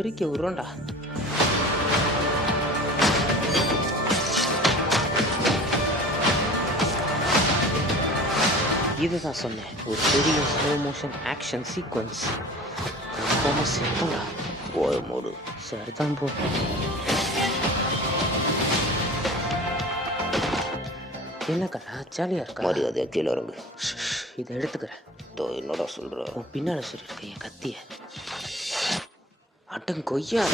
தெறிக்க விடுறோம்டா. இதுதான் சொன்னேன், ஒரு பெரிய ஸ்லோ மோஷன் ஆக்ஷன் சீக்வன்ஸ். ரொம்ப சிம்பிளா. போய மூடு. சரிதான் போ. என்ன கடா ஜாலியா இருக்கா? மரியாதையா கீழே இறங்கு. இதை எடுத்துக்கிறேன். என்னடா சொல்ற? உன் பின்னால சொல்லியிருக்க என் கத்திய அட்டம் கொய்யா.